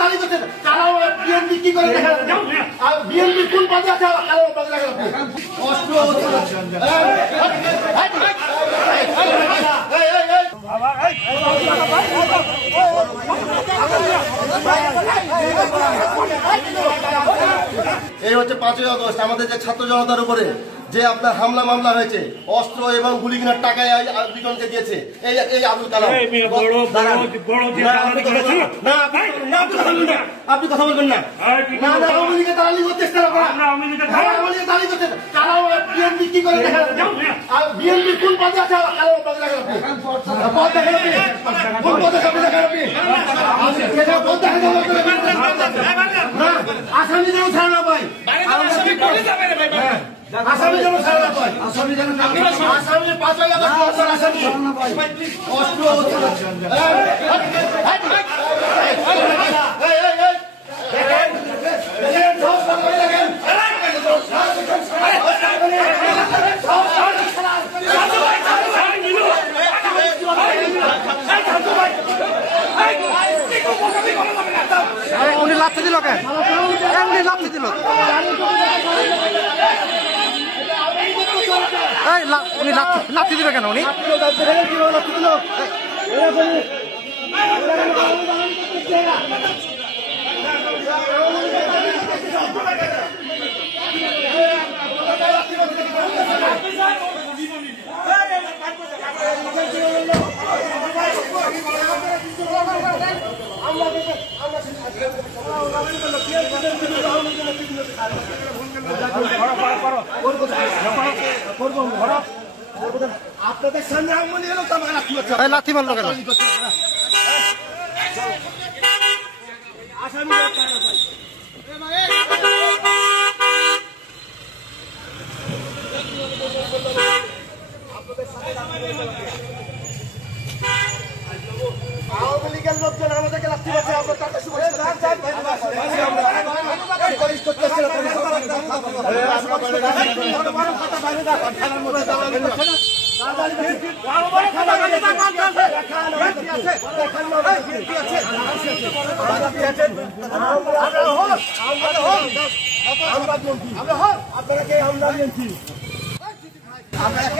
দাঁড়ি করছে কারা বিএনপি কি করে দেখা আর বিএনপি কোন পদে আছে কারা পদে দেখা অস্ত্র এই হচ্ছে 5ই আগস্ট আমাদের যে ছাত্র জনতার উপরে যে আপনার হামলা মামলা হয়েছে অস্ত্র এবং গুলি কেনার টাকায় লিটনকে দিয়েছে এই আবুল কালাম আপনি কথা বলবেন না আওয়ামী লীগের দালালি করতে দালালি করতে কারা বিএনপি কি করে দেখা আর বিএনপি কোন পদে আছে কারা পদে দেখা পদ দেখা কোন পদে সব দেখা পদ দেখা আসামি যেন ছাড়া না পাই আসামি যেন ছাড়া না পাই আসামি 5ই আগস্ট আসামি অস্ত্র উনি লাথি দিল কেন উনি লাথি দিল উনি লাথি দিল কেন উনি আপনাদের সামনে আওয়ামী লীগ লাথি মারলো কেন আওয়ামী লীগের লোকজন আমাদেরকে লাথি মারছে আমরা তাকে আপনাকে আমরা নিয়েছি আপনাদের